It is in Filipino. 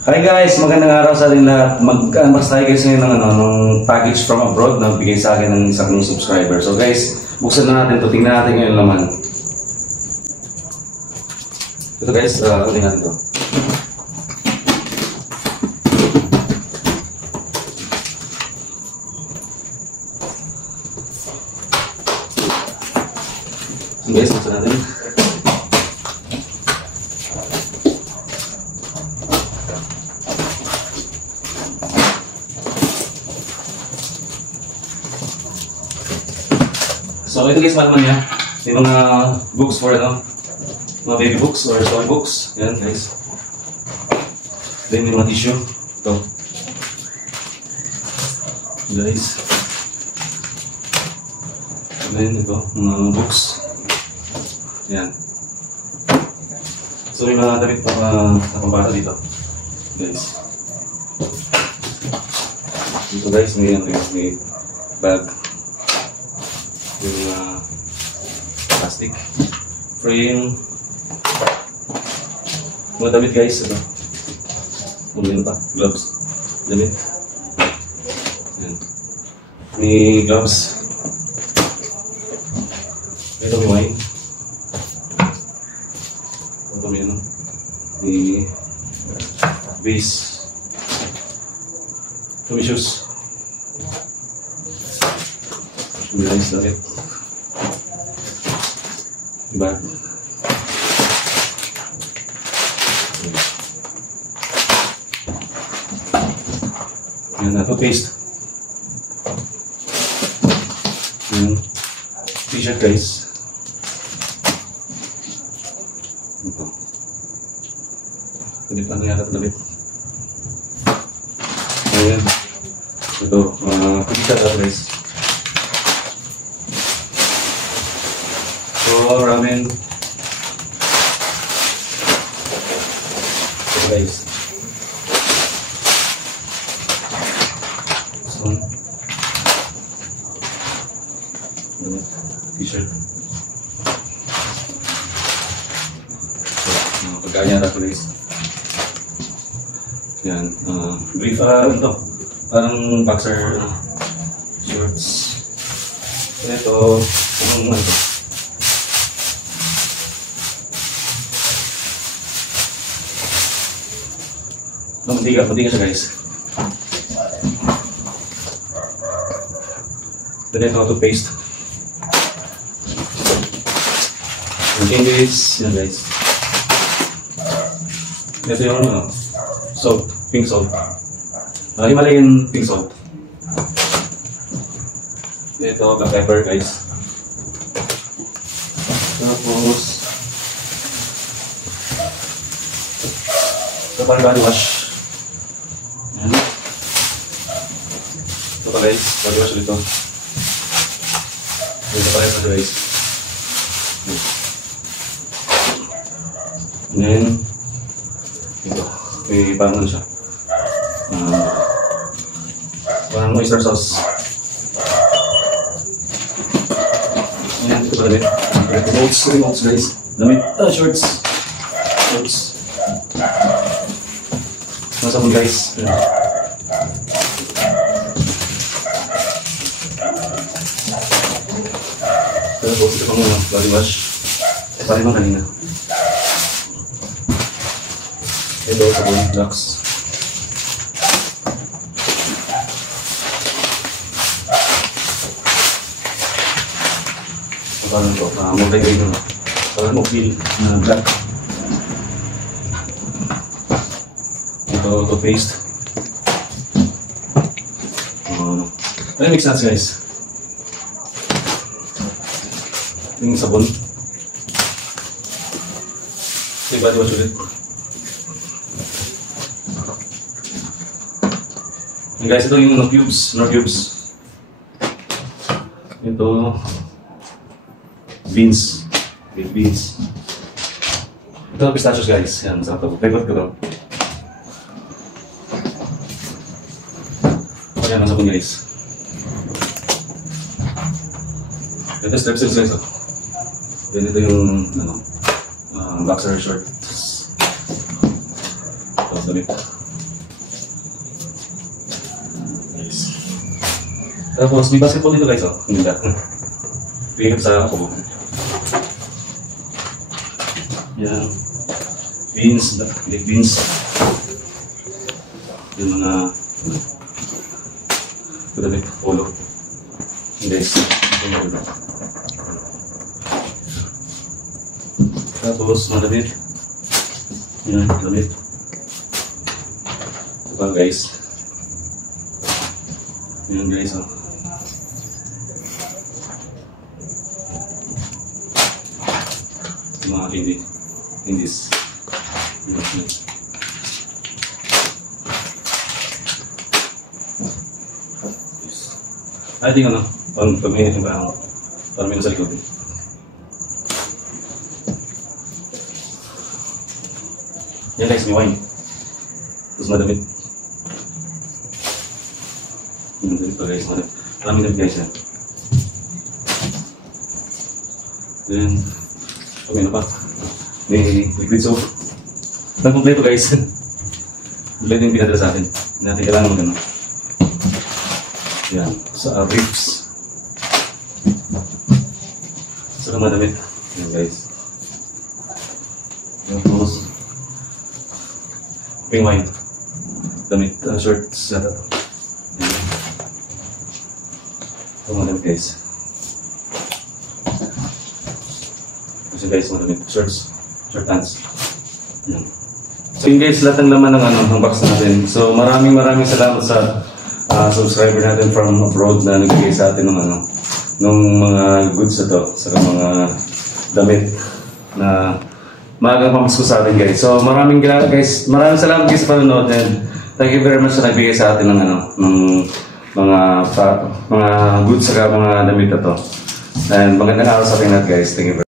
Hi guys, magandang araw sa ating lahat. Mag-unbox tayo guys ngayon ng package from abroad na bigay sa akin ng isang subscriber. So guys, buksan na natin ito. Tingnan natin ngayon laman. Ito guys, tingnan natin ito. So guys, buksan natin. So ito guys, malaman niya. May mga books for mga baby books or story books. Yan guys. Then may mga tissue. Ito. Guys. Then ito, mga books. Yan. So may mga damit pa na pambata dito. Guys. Dito guys, may bag. Yung plastic frame, mga damit guys, ano pa, gloves, damit. Yan. May gloves. Ito may wine. Ito may base. Ito may shoes. May nice damit. Diba? Yan na, paste. Yan. T-shirt guys. Ito. Pwede pa na yata damit. Ayan. Ito, t-shirt guys. So, ramen. So guys. So, t-shirt. So, pagkanya na guys. Yan. Brief, ito. Parang boxer shorts. Ito, ito. Matiga siya guys. Then ito, toothpaste. And this, yan guys. Ito yung salt, pink salt. Himalayan pink salt. Ito, black pepper guys. Tapos ito parang body wash. Ito pa guys, body wash dito. Ito pa rin guys. And then ito, may parang siya. Parang oyster sauce. Ayan, ito pa rin. Remotes guys. Damit, shorts. Masabon guys. Tapos ito pang body wash. Parin mo kanina. Ito sabon, Lux. Parang ito, multi-grade na. Parang mukil na black. Ito, toothpaste. Mix nuts guys. Yung sabon. Ito yung body wash ulit. And guys, ito yung Knorr cubes. Ito beans. Baked beans. Ito pistachios guys. Yan, masarap ito. Favorite ko ito. Ayan, masabon guys. Ito strepsils guys. Then ito yung boxer shorts. Tapos damit. Tapos may basketball dito guys, oh. Hindi ba? Bigyan sa ako. Yan. Beans, big beans. Yung mga damit, polo. Guys. Tapos mga damit. Yan, damit. Ito guys. Yan guys, oh. Mga indies. I think ano, pag minit yung parang minit sa likod. Yan guys, may wine. Tapos madamit. Madamit pa guys, madamit. Maraming damit guys yan. Then, okay na pa. May liquid soap. Ang kompleto guys. Kompleto yung pinadala sa atin. Hindi natin kailangan mag-ano. Yan, sa ribs. Sa mga damit. Yan guys. Tapos, pink wine. Damit, shorts. Yan. Ito mga damit guys. Kasi guys, mga damit. Shorts. Short pants. Yan. So yun guys, lahat ng laman ng box natin. So maraming salamat sa subscriber natin from abroad na nagbigay sa atin ng mga goods na to, sa mga damit na maagang pamasko sa atin guys. So maraming salamat guys sa panonood, and thank you very much sa nagbigay sa atin ng mga goods sa mga damit na to. And magandang araw sa atin lahat guys. Thank you very much.